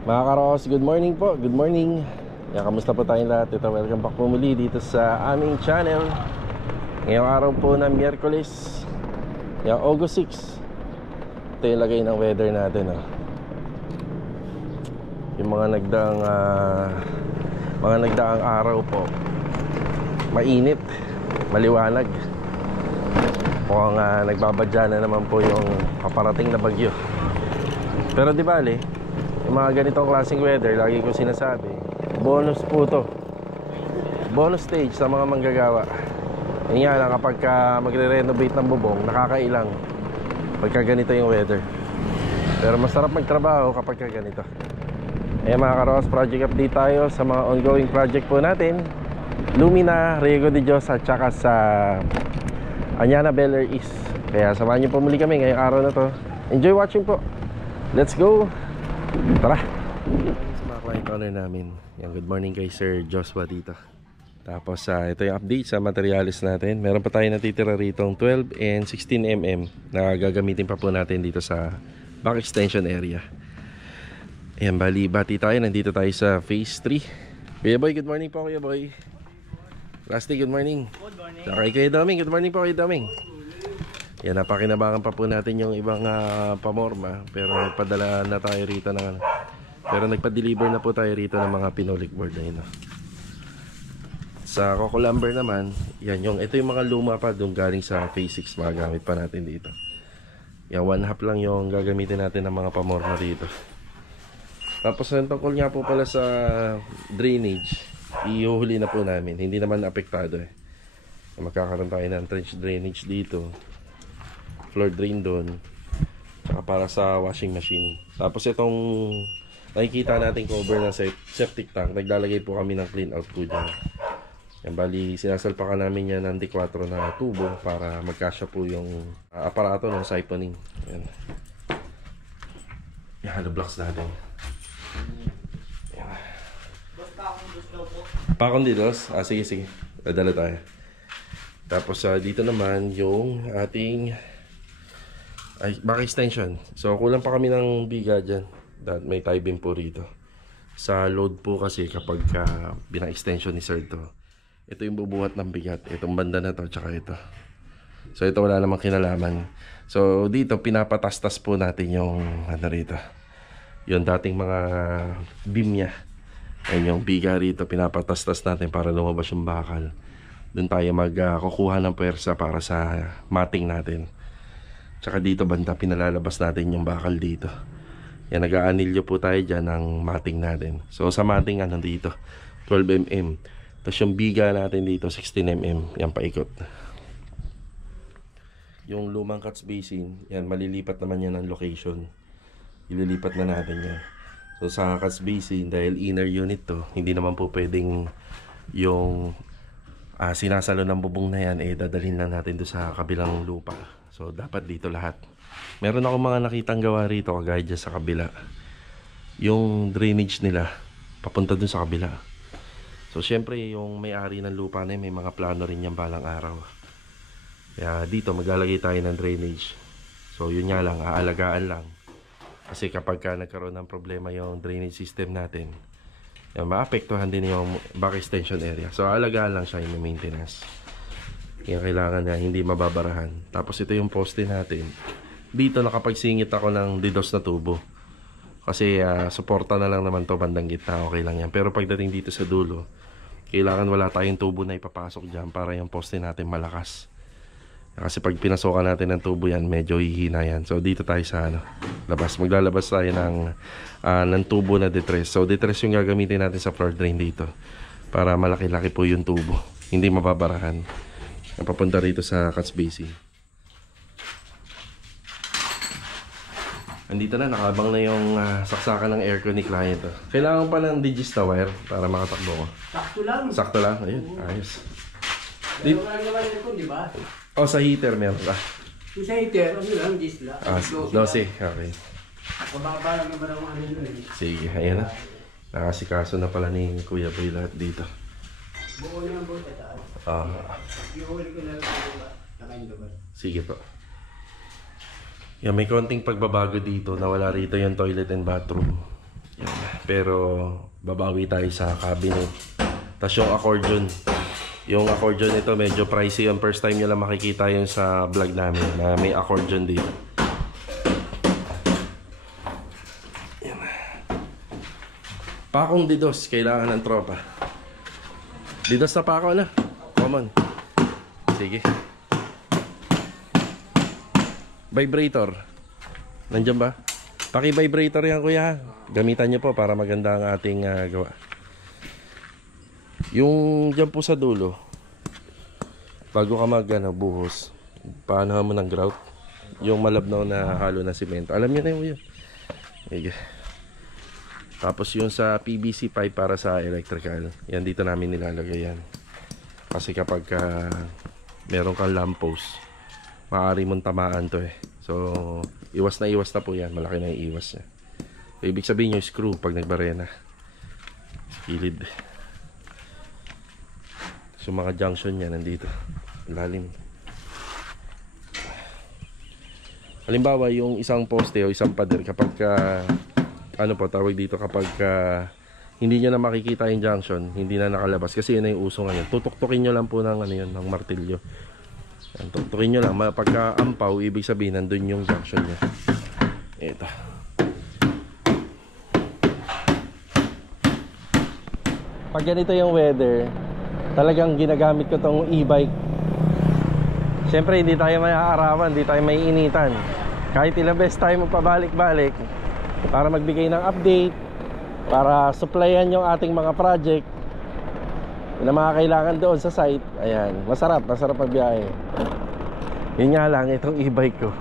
Mga karos, good morning po, good morning. Kamusta po tayong lahat? Ito, welcome back po muli dito sa aming channel. Ngayong araw po na Miyerkules, August 6. Ito yung lagay ng weather natin, Yung mga nagdaang araw po, mainit, maliwanag. Mukhang nagbabadya na naman po yung paparating na bagyo. Pero di bale, yung mga ganitong klaseng weather, lagi ko sinasabi, bonus po to. Bonus stage sa mga manggagawa. Yan nga lang, kapag magre-renovate ng bubong, nakakailang pagka ganito yung weather. Pero masarap magtrabaho kapag ganito. Mga karos, project update tayo sa mga ongoing project po natin. Lumina, Riego de Dios at saka sa Anyana Bel Air East. Kaya samahan niyo po muli kami ngayong araw na to. Enjoy watching po. Let's go. Tara. Sa mga client owner namin, good morning kay Sir Joshua dito. Tapos ito yung update sa materials natin. Meron pa tayo natitira ritong 12 and 16mm na gagamitin pa po natin dito sa back extension area. Bali, bati tayo. Nandito tayo sa phase 3. Kuya Boy, good morning po Kuya Boy. Rusty, good morning. Good morning. Okay, Kuya Doming, good morning po Kuya Doming. Napakinabangan pa po natin yung ibang pamorma. Pero nagpadala na tayo rito ng pero nagpa-deliver na po tayo rito ng mga pinulik board na yun. Sa Coco Lumber naman, ito yung mga luma pa doon galing sa phase 6, magagamit pa natin dito. 1/2 lang yung gagamitin natin ng mga pamorma dito. Tapos ang tungkol nga po pala sa drainage, ihuhuli na po namin, hindi naman apektado magkakaroon tayo ng trench drainage dito, floor drain doon, saka para sa washing machine. Tapos itong nakikita natin cover ng septic tank, naglalagay po kami ng clean out po dyan. Bali, sinasalpakan namin yan ng D4 na tubo para magkasya po yung aparato ng siphoning. Hollow blocks natin. Pakondidos? Sige. Dadala tayo. Tapos dito naman yung ating back extension. So kulang pa kami ng biga dyan. May tie beam po rito. Sa load po kasi kapag bina-extension ni Sir to, ito yung bubuhat ng bigat. Itong banda na to, tsaka ito. So ito wala namang kinalaman. So dito pinapatastas po natin yung rito. Yung dating mga beam niya. Yung biga rito pinapatastas natin para lumabas yung bakal. Doon tayo magkukuha ng pwersa para sa matting natin. Tsaka dito banda pinalalabas natin yung bakal dito. Nag-aanilyo po tayo dyan ng matting natin. So sa matting dito 12mm. Tapos yung biga natin dito 16mm. Yan paikot. Yung lumang cuts basin, malilipat naman yan ng location. Ililipat na natin yan. So sa cuts basin, dahil inner unit to, hindi naman po pwedeng yung sinasalo ng bubong na yan, dadalhin lang natin to sa kabilang lupa. So dapat dito lahat. Meron ako mga nakitang gawa rito kagaya dyan sa kabila. Yung drainage nila papunta dun sa kabila. So syempre yung may-ari ng lupa na yun, may mga plano rin yan balang araw. Kaya dito maglalagay tayo ng drainage. So yun nga lang, aalagaan lang. Kasi kapag nagkaroon ng problema yung drainage system natin, maapektuhan din yung back extension area. So alagaan lang siya yung maintenance. Kaya kailangan na hindi mababarahan. Tapos ito yung poste natin. Dito nakapagsingit ako ng DDoS na tubo. Kasi suporta na lang naman to bandang gitna, okay lang yan. Pero pagdating dito sa dulo, kailangan wala tayong tubo na ipapasok dyan para yung poste natin malakas. Kasi pag pinasokan natin ng tubo yan, medyo hihina yan. So dito tayo sa labas. Maglalabas tayo ng tubo na detress. So detress yung gagamitin natin sa floor drain dito. Para malaki-laki po yung tubo. Hindi mababarahan. Papunta rito sa cuts basin. Andito na, nakabang na yung saksakan ng aircon ni client. Kailangan pa ng digis na wire para makatakbo ko. Sakto lang. Sakto lang, ayun, ayos. Meron ka naman aircon, di ba? Sa heater meron ka? Yung sa heater, lang, 10 lang. 12, okay. Mababa lang naman ang Sige, ayan na. Nakasikaso na pala ni Kuya Boy lahat dito. Buo na ang buo sa taas. Ihuli ko na lang ba? Sige po. May konting pagbabago dito. Nawala rito yung toilet and bathroom. Yan. Pero babawi tayo sa cabinet. Tapos yung accordion nito medyo pricey. Yung first time nyo lang makikita yun sa vlog namin na may accordion dito. Yan. Pakong didos, kailangan ng tropa. Didos na pako na. Common. Sige. Vibrator. Nandiyan ba? Paki-vibrator yan kuya. Gamitan nyo po para maganda ang ating gawa. Yung dyan po sa dulo, bago ka buhos, paano mo ng grout? Yung malabnaw na halo na simento. Alam nyo na yun. Okay. Tapos yung sa PVC pipe para sa electrical, yan dito namin nilalagay yan. Kasi kapag meron kang lamppost, maaari mong tamaan to eh. So, iwas na po yan. Malaki na yung iwas niya. So, ibig sabihin yung screw pag nagbarena. Skilid. So, mga junction niya nandito. Lalim. Halimbawa, yung isang poste o isang pader kapag ano po tawag dito, kapag hindi nyo na makikita yung junction, hindi na nakalabas kasi yun na yung uso ngayon. Tutuktukin nyo lang po ng ano yun, ng martilyo. Yan, tutuktukin nyo lang. Pagka ampaw, ibig sabihin nandun yung junction nya. Ito. Pag ganito yung weather, talagang ginagamit ko tong e-bike. Siyempre hindi tayo may aarawan, hindi tayo may initan. Kahit ilang beses tayo magpabalik-balik para magbigay ng update, para supplyan yung ating mga project na mga kailangan doon sa site. Ayan, masarap magbiyahe. Yun nga lang, itong e-bike ko,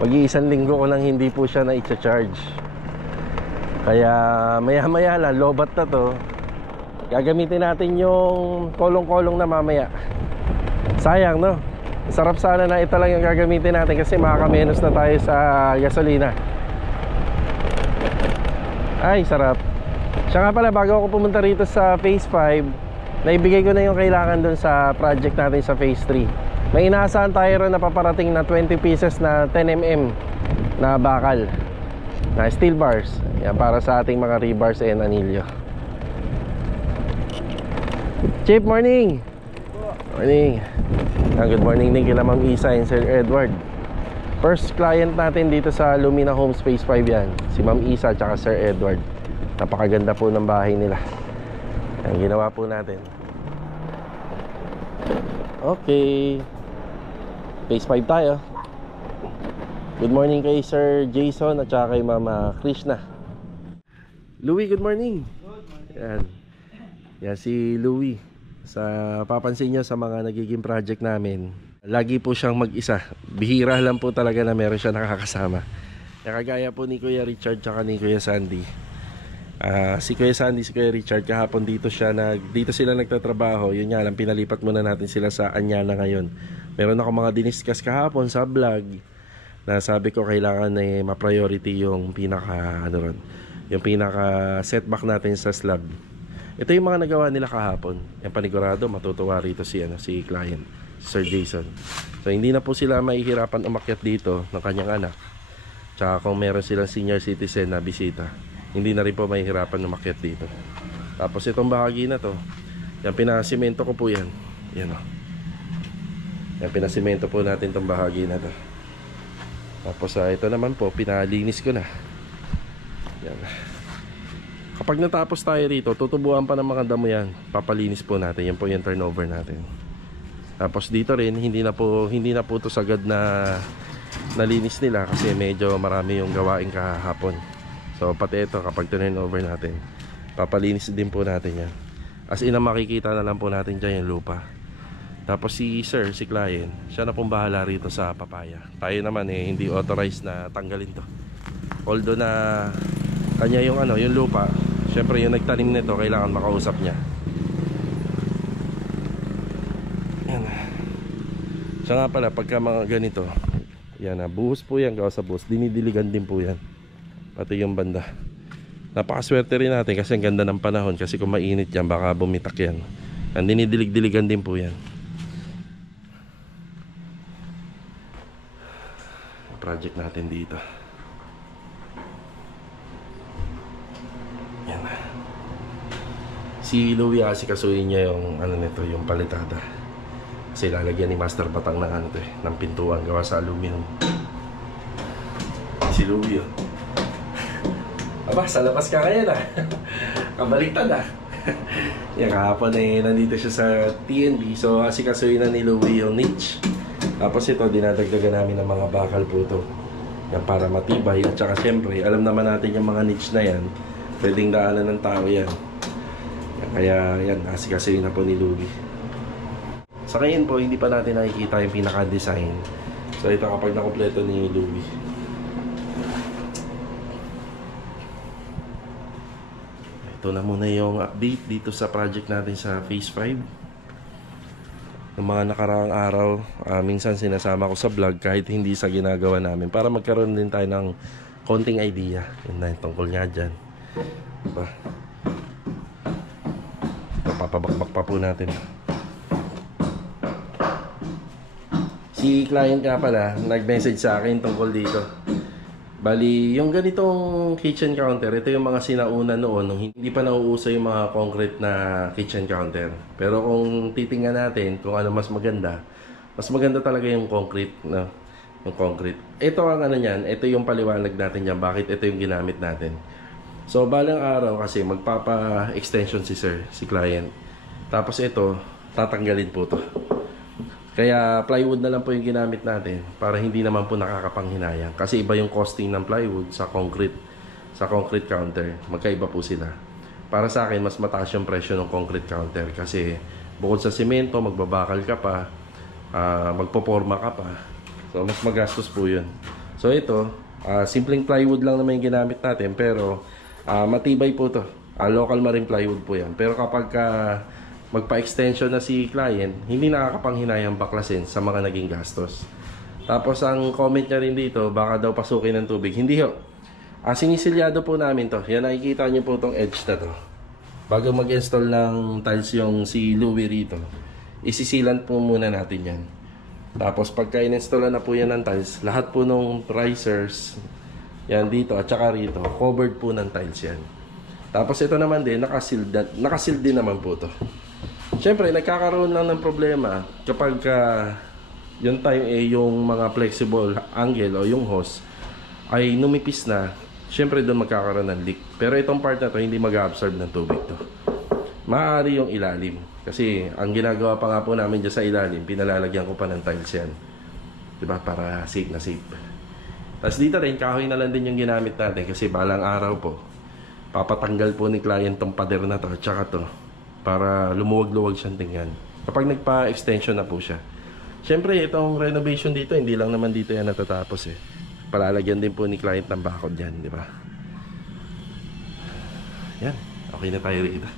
mag-iisang linggo ko lang hindi po siya na i-charge. Kaya maya-maya lang, lobat na to, gagamitin natin yung kolong-kolong na mamaya. Sayang no? Sarap sana na ito lang yung gagamitin natin kasi makakamenos na tayo sa gasolina. Ay, sarap. Siya nga pala, bago ako pumunta rito sa Phase 5, naibigay ko na yung kailangan dun sa project natin sa Phase 3. May inaasahan tayo ron na paparating na 20 pieces na 10mm na bakal na steel bars. Yan, para sa ating mga rebars and anilyo. Chief, morning! Morning! Good morning din kila Ma'am Isa and Sir Edward. First client natin dito sa Lumina Home Space 5 yan, si Ma'am Isa at Sir Edward. Napakaganda po ng bahay nila. Ang ginawa po natin. Okay, Phase 5 tayo. Good morning kay Sir Jason at saka kay Mama Krishna. Louie, good morning. Yan. Yan si Louie. Sa papansin nyo sa mga nagiging project namin, lagi po siyang mag-isa. Bihira lang po talaga na meron siya nakakasama. Kagaya po ni Kuya Richard tsaka ni Kuya Sandy. Si Kuya Sandy, si Kuya Richard, kahapon dito sila nagtatrabaho. Yun nga lang, pinalipat muna natin sila sa Anyana ngayon. Meron ako mga diniscuss kahapon sa vlog na sabi ko kailangan ma-priority yung pinaka setback natin sa slab. Ito yung mga nagawa nila kahapon. Yung panigurado, matutuwa rito si client, si Sir Jason. So hindi na po sila mahihirapan umakyat dito ng kanyang anak. Tsaka kung meron silang senior citizen na bisita, hindi na rin po mahihirapan umakyat dito. Tapos itong bahagi na to, yung pinasimento ko po yan. Yan o. Yan, pinasimento po natin itong bahagi na to. Tapos ito naman po, pinalinis ko na. Yan. Kapag natapos tayo rito, tutubuan pa ng mga damo yan. Papalinis po natin. Yan po yung turnover natin. Tapos dito rin, hindi na po to sagad na nalinis nila kasi medyo marami yung gawain kahapon. So pati ito, kapag turnover natin, papalinis din po natin yan. As in, makikita na lang po natin dyan yung lupa. Tapos si client, siya na pong bahala rito sa papaya. Tayo naman hindi authorized na tanggalin to. Although na kanya yung yung lupa, syempre yung nagtanim nito kailangan makausap niya. Yan. Siya nga pala, pagka mga ganito, yan buhos po yan, gawa sa buhos, dinidiligan din po yan, pati yung banda. Napakaswerte rin natin kasi ang ganda ng panahon, kasi kung mainit yan baka bumitak yan. Ang dinidilig-diligan din po yan. Project natin dito. Yan. Si Louie kasi kasuyin niya yung ano nito, yung palitada. Kasi lalagyan ni Master Batang ng ano to eh, ng pintuan gawa sa aluminum. Si Louie oh. Aba, sa labas ka ngayon ah. Kabaliktad ah. Yung kahapon eh, nandito siya sa TNB. So, asikasuhin na ni Louie yung niche. Tapos ito, dinadagdagan namin ng mga bakal po ito. Yan, para matibay. At saka syempre, alam naman natin yung mga niche na yan. Pwedeng daanan ng tao yan. Kaya yan, asikasuhin na po ni Louie. Sa ngayon po, hindi pa natin nakikita yung pinaka-design. So, ito kapag nakompleto ni Louie. Ito na muna yung update dito sa project natin sa Phase 5. Ng mga nakaraang araw, minsan sinasama ko sa vlog kahit hindi sa ginagawa namin para magkaroon din tayo ng konting idea. Yun na yung tungkol nga dyan. Diba? Papabakbak pa po natin. Si client nga pala, nag-message sa akin tungkol dito. Bali, yung ganitong kitchen counter, ito yung mga sinauna noon nung hindi pa nauuso yung mga concrete na kitchen counter. Pero kung titingnan natin kung ano mas maganda talaga yung concrete, no? Yung concrete. Ito ang ano niyan, ito yung paliwanag natin diyan bakit ito yung ginamit natin. So, balang araw kasi magpapa-extension si client. Tapos ito, tatanggalin po to. Kaya plywood na lang po yung ginamit natin para hindi naman po nakakapanghinayang. Kasi iba yung costing ng plywood sa concrete counter. Magkaiba po sila. Para sa akin, mas mataas yung presyo ng concrete counter. Kasi bukod sa semento, magbabakal ka pa, magpoporma ka pa. So, mas magastos po yun. So, ito, simpleng plywood lang naman yung ginamit natin. Pero, matibay po to. Local marine plywood po yan. Pero kapag magpa-extension na si client, hindi nakakapanghinayang baklasin sa mga naging gastos. Tapos ang comment niya rin dito, baka daw pasukin ng tubig. Hindi ho. Sinisilyado po namin to. Yan, nakikita niyo po itong edge na to. Bago mag-install ng tiles yung si Louie rito, isisilan po muna natin yan. Tapos pagka in-installan na po yan ng tiles, lahat po nung risers, yan dito at saka rito, covered po ng tiles yan. Tapos ito naman din, nakasealed din naman po to. Siyempre, nagkakaroon lang ng problema kapag yung time yung mga flexible angle o yung hose ay numipis na. Siyempre, doon magkakaroon ng leak. Pero itong part na to, hindi mag-absorb ng tubig to. Maaari yung ilalim. Kasi ang ginagawa pa nga po namin dyan sa ilalim, pinalalagyan ko pa ng tiles yan. Diba? Para safe na safe. Tapos dito rin, kahoy na lang din yung ginamit natin kasi balang araw po, papatanggal po ni client tong pader na to at saka to para lumuwag-luwag siyang tingnan kapag nagpa-extension na po siya. Siyempre, itong renovation dito, hindi lang naman dito yan natatapos eh. Palalagyan din po ni client ng bakod dyan, di ba? Yan, okay na tayo rito.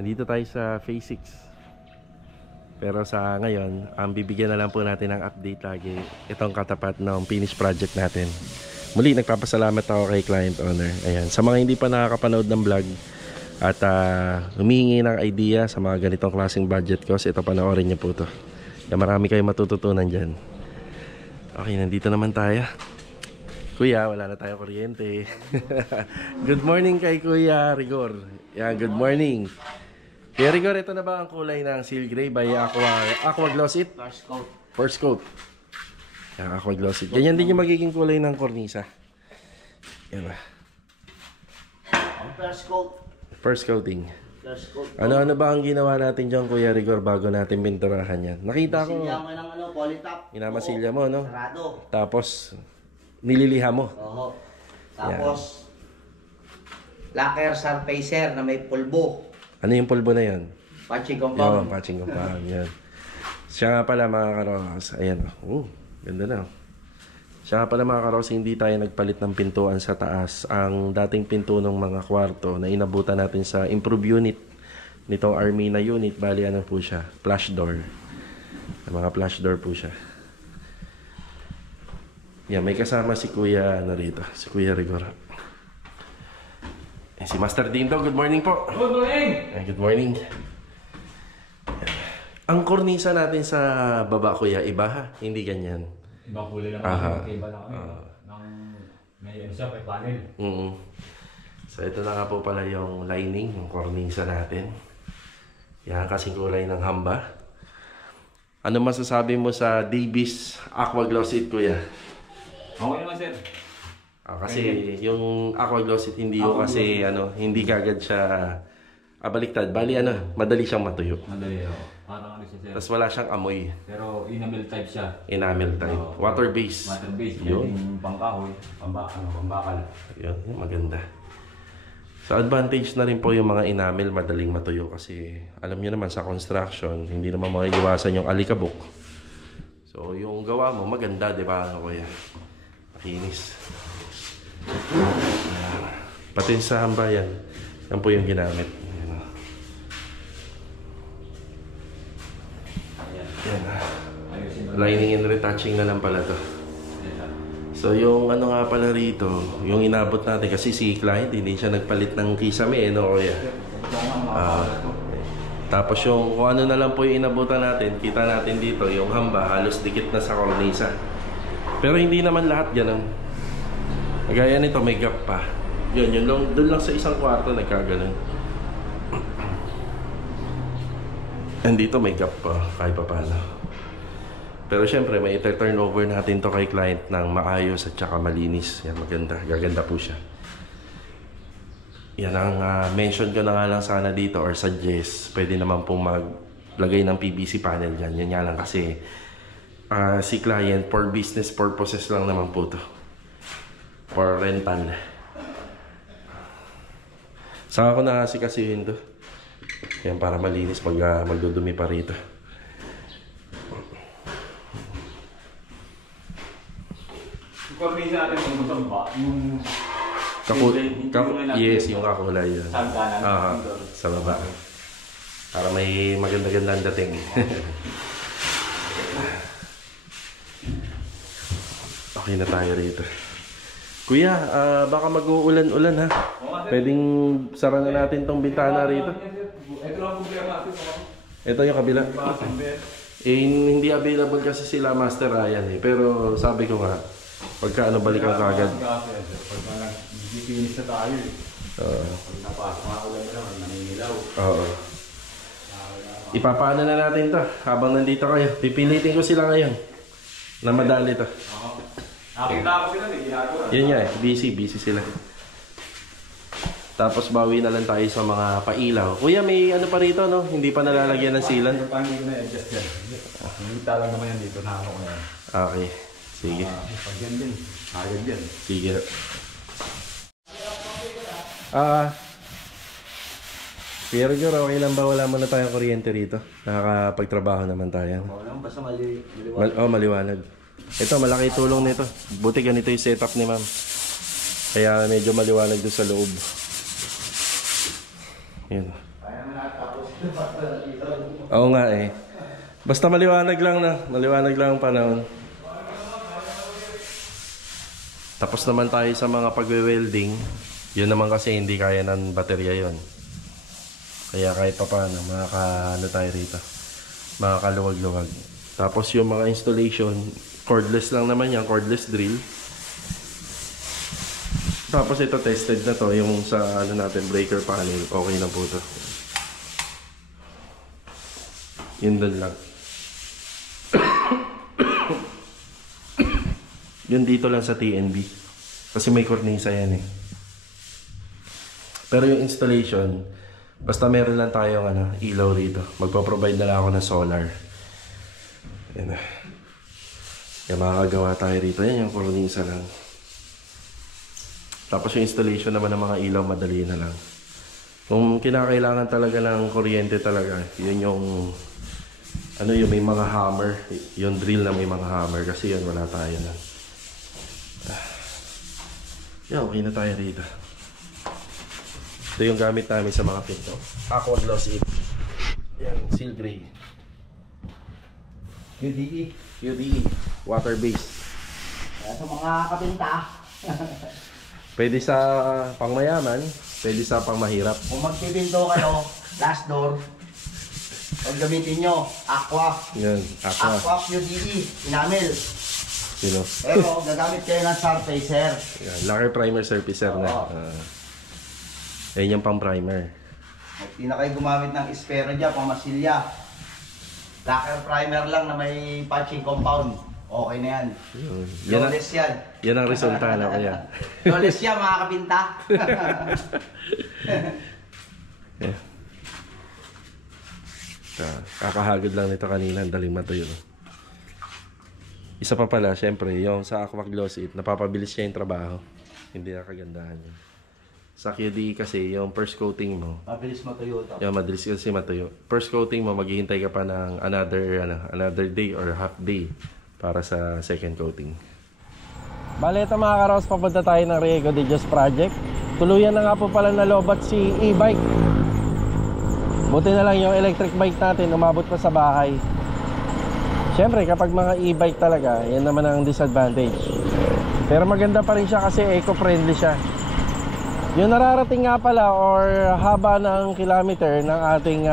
Nandito tayo sa Phase 6. Pero sa ngayon, bibigyan na lang po natin ng update lagi itong katapat ng finished project natin. Muli, nagpapasalamat ako kay client owner. Ayan, sa mga hindi pa nakakapanood ng vlog at humihingi ng idea sa mga ganitong klaseng budget cost, ito panoorin niyo po to. Kaya marami kayong matututunan dyan. Okay, nandito naman tayo. Kuya, wala na tayo kuryente. Good morning kay Kuya Rigor. Yan, good morning. Kuya Rigor, ito na ba ang kulay ng Seal Gray by Aqua Gloss It? First coat. First coat. Yan, Aqua Gloss It. Ganyan din yung magiging kulay ng kornisa. Yan ba? First coat. First coating. First coat. Ano ba ang ginawa natin dyan, Kuya Rigor, bago natin pinturahan yan? Nakita ko. Masilya mo ng polytop. Inamasilya mo, no? Sarado. Tapos, nililiha mo. Oo. Tapos, lacquer surfacer na may pulbo. Ano yung pulbo na yan? Patching Yung compound. patching compound. Yan. Siya nga pala mga karos. Ayan. Ganda na. Siya nga pala mga karos, hindi tayo nagpalit ng pintuan sa taas. Ang dating pinto ng mga kwarto na inabutan natin sa improve unit nitong Armina unit, bali ano po siya? Flash door. Mga flash door po siya. Yan, may kasama si Kuya narito. Si Kuya Rigor. Si Master Dindo, good morning po. Good morning! Good morning. Ang kornisa natin sa baba, Kuya, iba ha? Hindi ganyan. Ibang kulay lang Aha. kami, iba lang kami. May ano siya, may panel. So ito na nga po pala yung lining, yung kornisa natin. Yan, kasing kulay ng hamba. Ano masasabi mo sa Davis Aqua Gloss It, Kuya? Okay naman, sir. Kasi yung Aqua Gloss It, hindi ko kasi, hindi kagad siya baliktad. Bali, madali siyang matuyo. Madali, parang ano siya, sir. Tapos wala siyang amoy. Pero enamel type siya. Enamel type. Water base. Water base. Yun. Pwedeng pangkahoy, pambakal. Yun, maganda. So advantage na rin po yung mga enamel, madaling matuyo kasi alam niyo naman sa construction, hindi naman maiiwasan yung alikabok. So yung gawa mo maganda, di ba, Kuya? Makinis. Pati sa hambayan, yan po yung ginamit. Yan. Lining and retouching na lang pala to. So yung nga pala rito, yung inabot natin kasi si client hindi siya nagpalit ng kisame, Kuya? Tapos yung kung ano na lang po yung inabutan natin, kita natin dito, yung hamba halos dikit na sa kornisa. Pero hindi naman lahat ganun. Gaya nito, may gap pa. Yun doon lang sa isang kwarto nagkaganon. And dito may gap pa, kahit pa paano. Pero syempre, may turnover natin to kay client ng maayos at saka malinis. Yan, maganda. Gaganda po siya. Yan ang mention ko na nga lang sana dito or suggest. Pwede naman pong maglagay ng PVC panel dyan. Yan nga lang kasi si client for business purposes lang naman po to. For rental. Saka ko na kasi to. Yan, para malinis pag magdudumi pa rito. Kornisa natin yung matamba, yung... Yes, yung kakulay yan. Sa hagdanan. Sa baba. Para may maganda-ganda ang dating. Okay na tayo rito. Kuya, baka mag-uulan-ulan ha. Pwedeng sara na natin tong bintana rito. Ito lang problema natin. Ito yung kabila. Hindi available kasi sila Master Ryan eh. Pero sabi ko nga, pagka balikan ka agad. Pag giginis na tayo eh. Pag napasok mga ulan na naman, naninilaw. Oo. Ipapaano na natin to habang nandito kayo. Pipilitin ko sila ngayon na madali to. Nakita ko sila, may ginagawa. Yun nga eh, busy sila. Tapos bawi na lang tayo sa mga pailaw. Kuya, may ano pa rito, no? Hindi pa nalalagyan ng sealant. Hindi ko na-adjust yan. Hinita lang naman yan dito, nakano ko yan. Okay, sige. Pag yan din, agad yan. Sige. Pero Jor, okay lang ba wala muna tayong kuryente rito? Nakakapagtrabaho naman tayo. Basta maliwanag. Maliwanag. Ito, malaki tulong nito. Buti ganito yung setup ni ma'am. Kaya medyo maliwanag doon sa loob. Yun. Oo nga eh. Basta maliwanag lang na. Maliwanag lang ang panahon. Tapos naman tayo sa mga pagwe-welding. Yun naman kasi hindi kaya ng baterya yon. Kaya kahit pa paano, makaka-ano tayo rito. Makakaluwag-luwag. Tapos yung mga installation, cordless lang naman yan, cordless drill. Tapos ito tested na to, yung sa ano natin, breaker panel, okay na po to. Yun doon lang. Yun dito lang sa TNB. Kasi may cornisa yan eh. Pero yung installation, basta meron lang tayong ilaw rito. Magpo-provide na lang ako ng solar. Yan na. Kaya makakagawa tayo rito. Yan yung cornisa lang. Tapos yung installation naman ng mga ilaw, madali na lang. Kung kinakailangan talaga ng kuryente talaga, yun yung ano yung may mga hammer, yung drill na may mga hammer, kasi yun wala tayo na. Yeah, okay na tayo rito. Ito yung gamit namin sa mga pinto. Aqua Gloss 8. Yan, seal gray. UDE, water base. Kaya sa mga kapinta, Pwede sa pangmayaman, pwede sa pangmahirap. kung magpipinto kayo, last door, pag gamitin nyo, aqua. Yan, aqua. Aqua UDE, enamel. Sino? Pero gagamit kayo ng surfacer. Yan, lacquer primer surfacer na. Oo. Yan yung pang primer. Hindi na kayo gumamit ng espero dyan, pamasilya. Lacquer primer lang na may patching compound. Okay na yan. Yan ang, Flawless yan. yan ang resulta na kaya. Flawless yan mga kapinta. Yeah. Kakahagod lang nito kanina, ang daling matuyo. Isa pa pala, syempre, yung sa Aqua Gloss 8, napapabilis niya yung trabaho. Hindi na kagandahan yun. Sa QD kasi, yung first coating mo, Mabilis matuyo ito. yung madalis kasi matuyo. First coating mo, maghihintay ka pa ng another day or half day para sa second coating. Bale, ito mga karos, papunta tayo ng Riego de Dios project. Tuluyan na nga po pala na lobat si e-bike. Buti na lang yung electric bike natin, umabot pa sa bahay. Siyempre, kapag mga e-bike talaga, yan naman ang disadvantage. Pero maganda pa rin siya kasi eco-friendly siya. Yung nararating nga pala or haba ng kilometer ng ating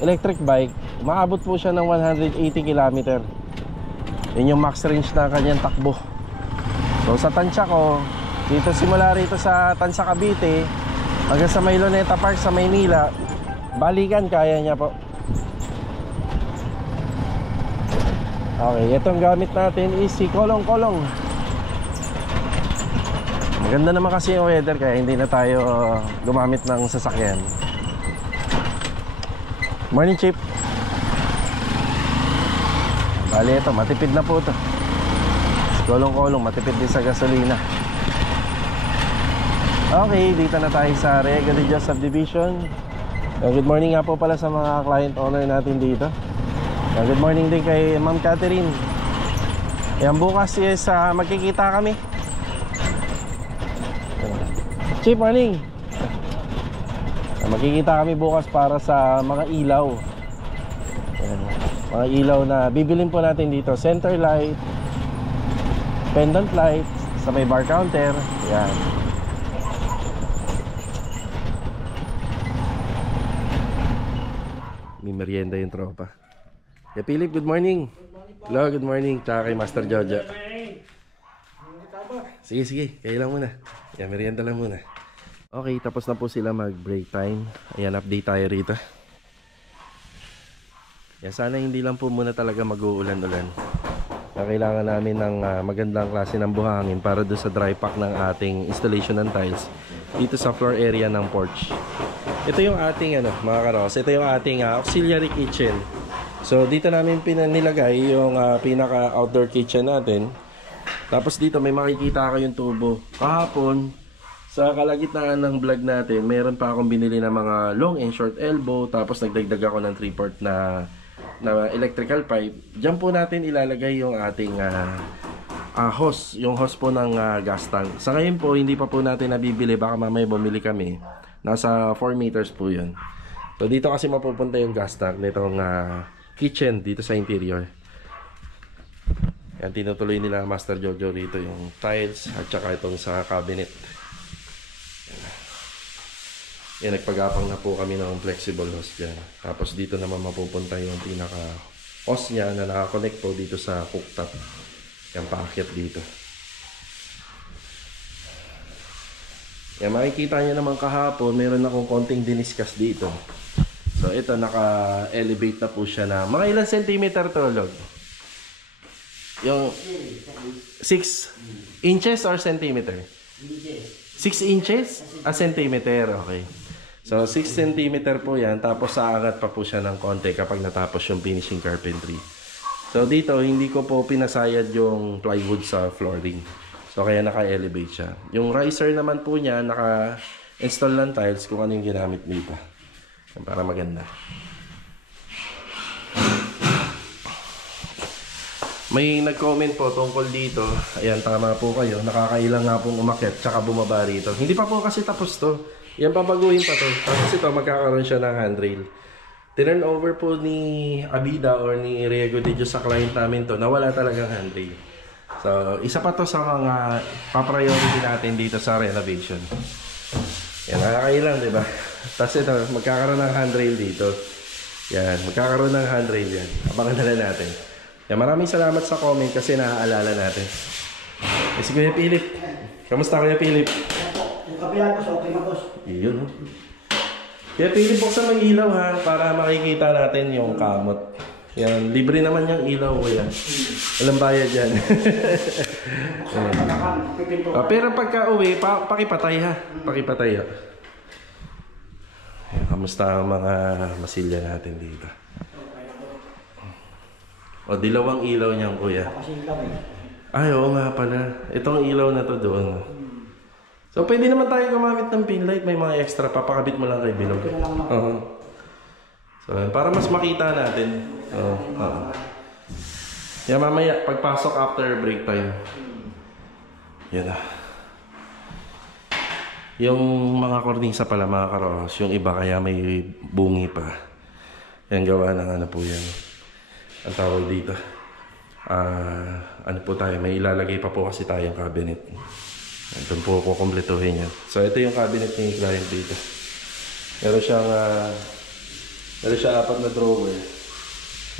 electric bike, maabot po siya ng 180 km. Yun yung max range na kanyang takbo. So sa tansya ko, dito simula rito sa Tansa Cavite hanggang sa Mayloneta Park sa Maynila, balikan kaya niya po. Okay, itong gamit natin is si Kolong-Kolong. Maganda naman kasi yung weather kaya hindi na tayo gumamit ng sasakyan. Morning, Chip. Bali, ito, matipid na po ito. Kolong-kolong, matipid din sa gasolina. Okay, dito na tayo sa Riego de Dios Subdivision. Good morning nga po pala sa mga client owner natin dito. Good morning din kay Ma'am Catherine. Yan, bukas is magkikita kami. Chip, morning. Magkikita kami bukas para sa mga ilaw. Ayan, mga ilaw na bibilin po natin dito. Center light, pendant light, sa may bar counter. Ayan. May merienda yung tropa. Yeah, Philip, good morning. Hello, good morning. Tsaka kay Master Jojo. Sige, sige. Kaya lang muna. Yan, merienda lang muna. Okay, tapos na po sila mag-break time. Ayan, update tayo rito. Yan, sana hindi lang po muna talaga mag-uulan-ulan. Kailangan namin ng magandang klase ng buhangin para doon sa dry pack ng ating installation ng tiles dito sa floor area ng porch. Ito yung ating mga karos, ito yung ating auxiliary kitchen. So dito namin nilagay yung pinaka outdoor kitchen natin. Tapos dito may makikita kayong tubo. Kahapon sa kalagitnaan ng vlog natin, meron pa akong binili ng mga long and short elbow. Tapos nagdagdag ako ng 3/4 na electrical pipe. Diyan po natin ilalagay yung ating hose. Yung hose po ng gas tank. Sa ngayon po, hindi pa po natin nabibili. Baka mamaya bumili kami. Nasa 4 meters po yun. So dito kasi mapupunta yung gas tank nitong kitchen dito sa interior. Yan, tinutuloy nila Master Jojo rito yung tiles at saka itong sa cabinet. Yan, nagpagapang na po kami ng flexible hose dyan. Tapos dito naman mapupunta yung pinaka hose niya na nakakonect po dito sa cooktop. Yan, paakyat dito. Yan, makikita nyo naman kahapon, meron akong konting diniscuss dito. So ito, naka-elevate na po siya na mga ilang centimeter to, Log? Yung 6 inches or centimeter? 6 inches? Centimeter, okay. So 6 centimeter po yan, tapos aangat pa po siya ng konti kapag natapos yung finishing carpentry. So dito, hindi ko po pinasayad yung plywood sa flooring. So kaya naka-elevate siya. Yung riser naman po niya, naka-install ng tiles kung ano yung ginamit dito. Para maganda. May nag-comment po tungkol dito. Ayan, tama po kayo. Nakakailang nga pong umakyat tsaka bumaba rito. Hindi pa po kasi tapos to. Yan, papaguhin pa to. Tapos ito, magkakaroon siya ng handrail. Turn over po ni Abida or ni Riego de Dios sa client namin to, nawala talagang handrail. So, isa pa to sa mga pa-priority natin dito sa renovation. Yan, nakakailang, di ba? Tapos ito, magkakaroon ng handrail dito. Yan, magkakaroon ng handrail yan. Abangan na natin. Yan, maraming salamat sa comment kasi naaalala natin. Si Kuya Philip. Kamusta Kuya Philip? Yung kabila boss, okay na boss. Iyon, no? Kuya Philip, buksan mo yung ilaw ha, para makikita natin yung kamot. Yan, libre naman yung ilaw Kuya. Walang bayad yan. Pero pagka uwi, pakipatay ha. Pakipatay ha. Yan, kamusta ang mga masilya natin dito? O, dilawang ilaw niyan, Kuya. Ay, oo nga pala. Itong ilaw na to doon. So, pwede naman tayo gumamit ng pin light. May mga extra. Papakabit mo lang kay Bilog. So, para mas makita natin. Yan, mamaya, pagpasok after break time. Yan na. Yung mga kornisa pala, mga karos, yung iba kaya may bungi pa. Yan, gawa ng ano po yan. Ang tawag dito. Ano po tayo, may ilalagay pa po kasi tayong cabinet. Ito po kukumpletuhin yan. So ito yung cabinet ni client dito. Meron siyang 4 na drawer.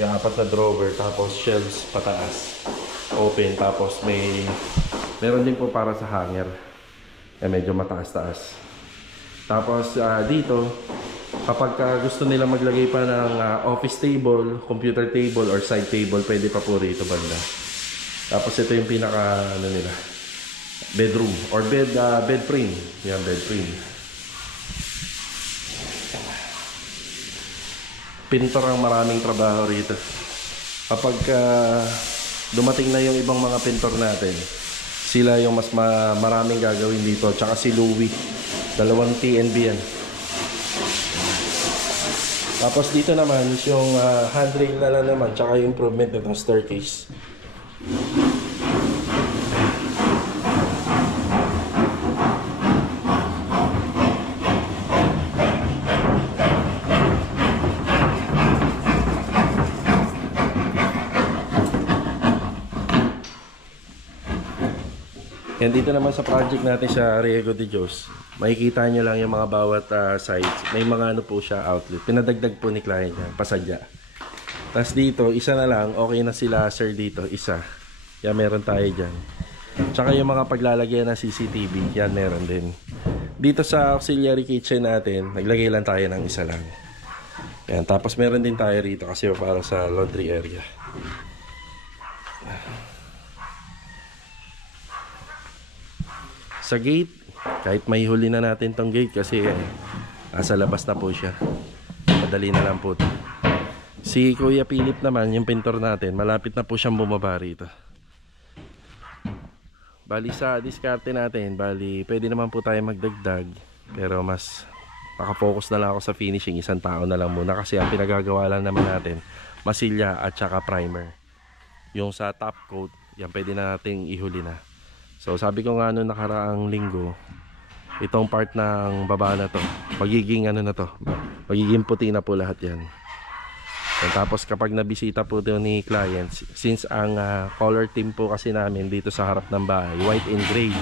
Yung 4 na drawer, tapos shelves pataas. Open, tapos meron din po para sa hanger. Medyo mataas-taas. Tapos dito, kapag gusto nila maglagay pa ng office table, computer table, or side table, pwede pa po rito banda. Tapos ito yung pinaka nila, bedroom or bed frame. Yan, bed frame. Pintor ang maraming trabaho rito. Kapag dumating na yung ibang mga pintor natin, sila yung mas maraming gagawin dito. Tsaka si Louie, 2 TNB yan. Tapos dito naman yung handrail na lang naman, tsaka yung improvement ng staircase. Yan, dito naman sa project natin sa Riego de Dios, makikita nyo lang yung mga bawat sites. May mga ano po siya, outlet. Pinadagdag po ni client yan, pasadya. Tapos dito, isa na lang, okay na sila sir dito, isa. Yan, meron tayo dyan. Tsaka yung mga paglalagyan ng CCTV, yan meron din. Dito sa auxiliary kitchen natin, naglagay lang tayo ng isa lang. Yan, tapos meron din tayo rito kasi para sa laundry area. Sa gate, kahit may huli na natin tong gate kasi nasa labas na po siya. Madali na lang po ito. Si Kuya Philip naman, yung pintor natin, malapit na po siyang bumaba rito. Bali sa diskarte natin, pwede naman po tayo magdagdag. Pero mas nakafocus na lang ako sa finishing, 1 tao na lang muna. Kasi ang pinagagawa lang naman natin, masilya at saka primer. Yung sa top coat, yan pwede na nating ihuli na. So sabi ko nga noong nakaraang linggo, itong part ng baba na to, magiging magiging puti na po lahat yan. And tapos kapag nabisita po ito ni clients, since ang color team po kasi namin dito sa harap ng bahay, white and gray,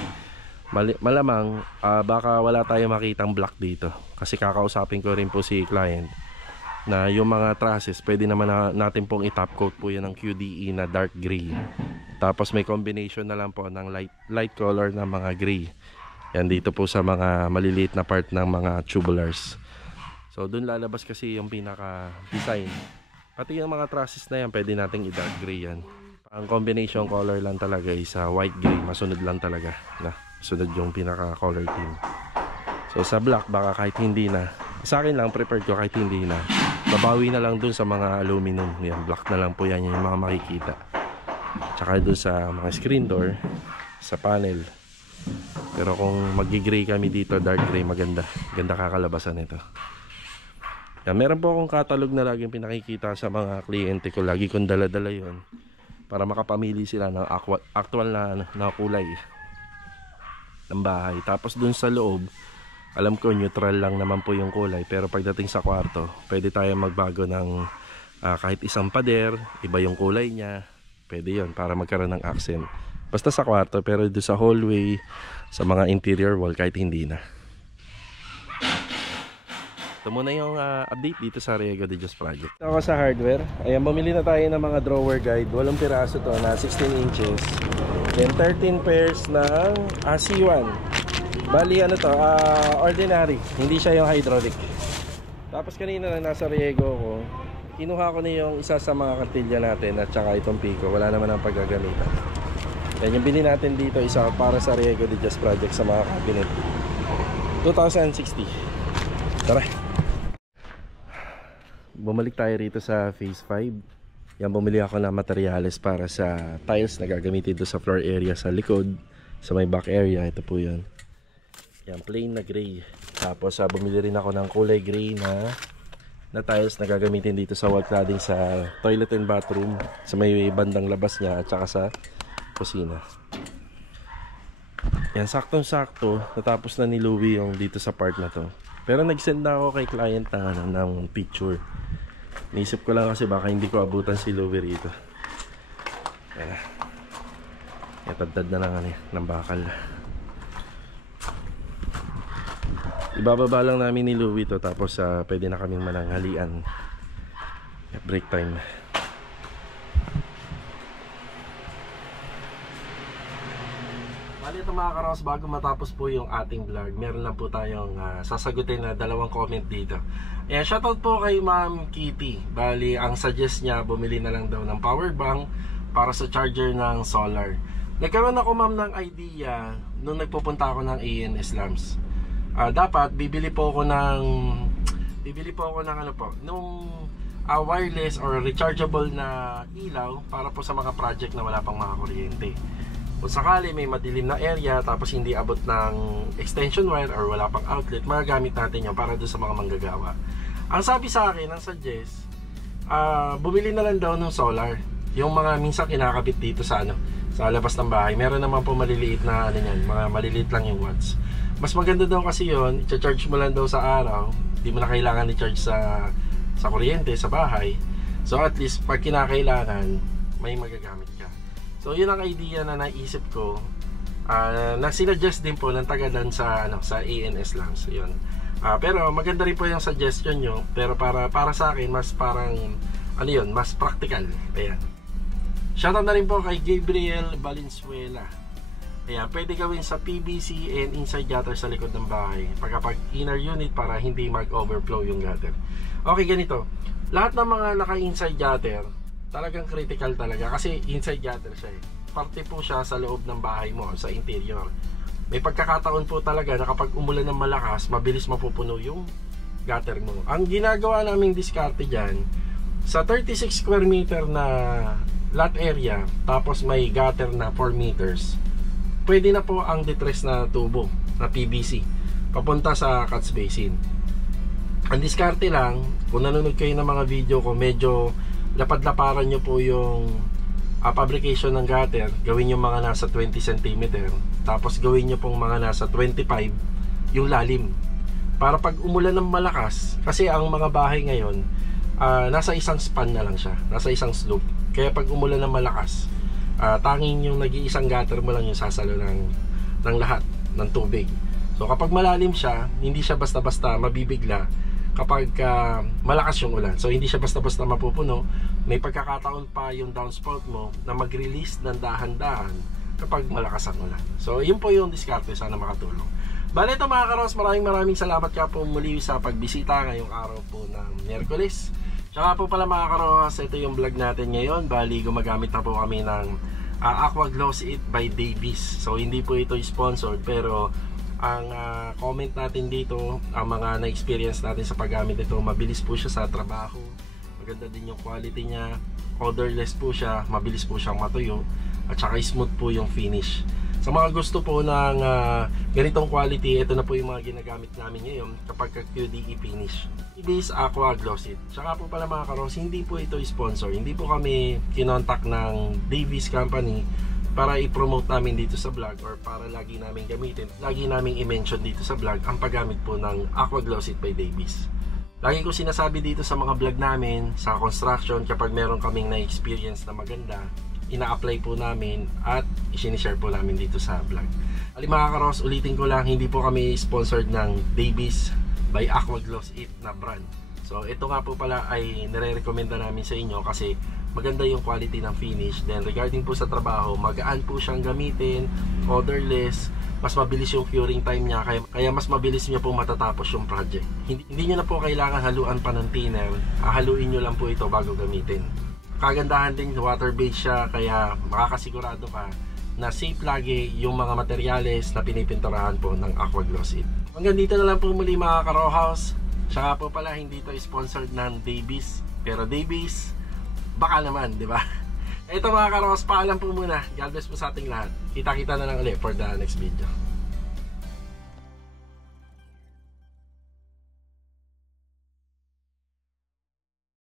malamang baka wala tayong makitang black dito. Kasi kakausapin ko rin po si client na yung mga trusses, pwede naman natin pong i-top coat po yan ng QDE na dark gray. Tapos may combination na lang po ng light color na mga gray. Yan dito po sa mga maliliit na part ng mga tubulars. So dun lalabas kasi yung pinaka design. Pati yung mga trusses na yan, pwede nating i-dark gray yan. Ang combination color lang talaga is white gray, masunod lang talaga. Sunod yung pinaka color team. So sa black, baka kahit hindi na. Sa akin lang, prepared ko kahit hindi na. Babawi na lang dun sa mga aluminum. Yan, black na lang po yan yung mga makikita. Tsaka dun sa mga screen door, sa panel. Pero kung mag-gray kami dito, dark gray, maganda. Ganda kakalabasan ito. Yan, meron po akong catalog na laging pinakikita sa mga kliyente ko. Lagi kong dala-dala yun para makapamili sila ng actual na kulay ng bahay. Tapos dun sa loob, alam ko neutral lang naman po yung kulay. Pero pagdating sa kwarto, pwede tayo magbago ng kahit isang pader, iba yung kulay niya. Pwede yun para magkaroon ng accent. Basta sa kwarto, pero doon sa hallway, sa mga interior wall, kahit hindi na. Ito muna yung update dito sa Riego de Dios project. Ako sa hardware. Ayan, bumili na tayo ng mga drawer guide. 8 piraso to na 16 inches. Then 13 pairs ng AC1. Bali ano to, ordinary. Hindi siya yung hydraulic. Tapos kanina lang nasa Riego ko, kinuha ko na yung isa sa mga kartilya natin at saka itong Pico. Wala naman ang paggagamitan. Yan yung bili natin dito, isa para sa Riego de Dios project sa mga cabinet. 2060. Tara. Bumalik tayo rito sa phase 5. Yan, bumili ako ng materyales para sa tiles na gagamitin dito sa floor area sa likod, sa may back area. Ito po yun. Yan, plain na gray. Tapos bumili rin ako ng kulay gray na tiles na gagamitin dito sa wall cladding sa toilet and bathroom, sa may bandang labas niya at saka sa kusina. Yan, saktong-sakto natapos na ni Louie yung dito sa part na to. Pero nag-send na ako kay client ng picture. Naisip ko lang kasi baka hindi ko abutan si Louie rito. Yan, natadtad na lang ng bakal. Ibababa lang namin ni Louie to, tapos pwede na kaming mananghalian. Break time. Ito mga karos, bago matapos po yung ating vlog, meron lang po tayong sasagutin na 2 comment dito. Ayan, shoutout po kay Ma'am Kitty. Bali, ang suggest niya, bumili na lang daw ng power bank para sa charger ng solar. Nagkaroon ako ma'am ng idea nung nagpupunta ako ng ANS Lamps. Dapat bibili po ako ng ano po, nung wireless or rechargeable na ilaw para po sa mga project na wala pang mga kuryente. Kung sakali may madilim na area tapos hindi abot ng extension wire or wala pang outlet, magagamit natin yun para doon sa mga manggagawa. Ang sabi sa akin, ang suggest, bumili na lang daw ng solar. Yung mga minsan kinakabit dito sa sa labas ng bahay. Meron naman po maliliit na mga maliliit lang yung watts. Mas maganda daw kasi yun, i-charge mo lang daw sa araw. Hindi mo na kailangan i-charge sa kuryente, sa bahay. So at least pag kinakailangan, may magagamit ka. So yun ang idea na naisip ko, na sinuggest din po ng tagadan sa ANS Lamps. Yun. Pero maganda rin po yung suggestion nyo, pero para sa akin mas parang mas practical. Ayan. Shoutout na rin po kay Gabriel Valenzuela. Ayan, pwede gawin sa PVC and inside gutter sa likod ng bahay pagkapag inner unit para hindi mag-overflow yung gutter. Okay, ganito. Lahat ng mga naka-inside gutter talagang critical talaga kasi inside gutter siya parte po siya sa loob ng bahay mo, sa interior. May pagkakataon po talaga na kapag umulan ng malakas, mabilis mapupuno yung gutter mo. Ang ginagawa naming diskarte dyan, sa 36 square meter na lot area, tapos may gutter na 4 meters, pwede na po ang detress na tubo na PVC papunta sa catch basin. Ang diskarte lang, kung nanonood kayo ng mga video ko, medyo lapad-laparan nyo po yung fabrication ng gutter. Gawin yung mga nasa 20 cm, tapos gawin nyo pong mga nasa 25 yung lalim, para pag umulan ng malakas, kasi ang mga bahay ngayon nasa isang span na lang siya, nasa isang slope. Kaya pag umulan ng malakas, tanging yung nag-iisang gutter mo lang yung sasalo ng lahat ng tubig. So kapag malalim siya, hindi siya basta-basta mabibigla kapag malakas yung ulan. So hindi siya basta-basta mapupuno. May pagkakataon pa yung downspout mo na mag-release ng dahan-dahan kapag malakas ang ulan. So yun po yung diskarte, sana makatulong. Bale ito mga karos, maraming salamat ka po muli sa pagbisita ngayong araw po ng Miyerkules. Tsaka po pala mga karos, ito yung vlog natin ngayon. Bali gumagamit na po kami ng Aqua Glossy It by Davis. So hindi po ito sponsored, pero ang comment natin dito, ang mga na-experience natin sa paggamit nito, mabilis po siya sa trabaho, maganda din yung quality niya, odorless po siya, mabilis po siyang matuyo, at saka smooth po yung finish. Sa mga gusto po ng ganitong quality, ito na po yung mga ginagamit namin ngayon kapag QDE finish. Davies Aqua Gloss It. Tsaka po pala mga karos, hindi po ito sponsor. Hindi po kami kinontak ng Davies Company para i-promote namin dito sa vlog or para lagi namin gamitin. Lagi namin i-mention dito sa vlog ang paggamit po ng Aqua Gloss It by Davies. Lagi ko sinasabi dito sa mga vlog namin, sa construction, kapag meron kaming na-experience na maganda, ina-apply po namin at i-share po namin dito sa vlog. Mga karos, ulitin ko lang, hindi po kami sponsored ng Davies by Aqua Gloss It na brand. So ito nga po pala ay nire-recommenda namin sa inyo kasi maganda yung quality ng finish. Then regarding po sa trabaho, magaan po siyang gamitin, odorless, mas mabilis yung curing time niya, kaya mas mabilis niya po matatapos yung project. Hindi niyo na po kailangan haluan pa ng thinner, haluin niyo lang po ito bago gamitin. Kagandahan din, water-based siya, kaya makakasigurado ka na safe lagi yung mga materyales na pinipinturahan po ng Aqua Gloss It. Hanggang dito na lang po muli mga ka-Row House. Tsaka po pala, hindi ito sponsored ng Davies, pero Davies, baka naman, di ba? Ito mga ka-Row House, paalam po muna. God bless po sa ating lahat. Kita-kita na lang ulit for the next video.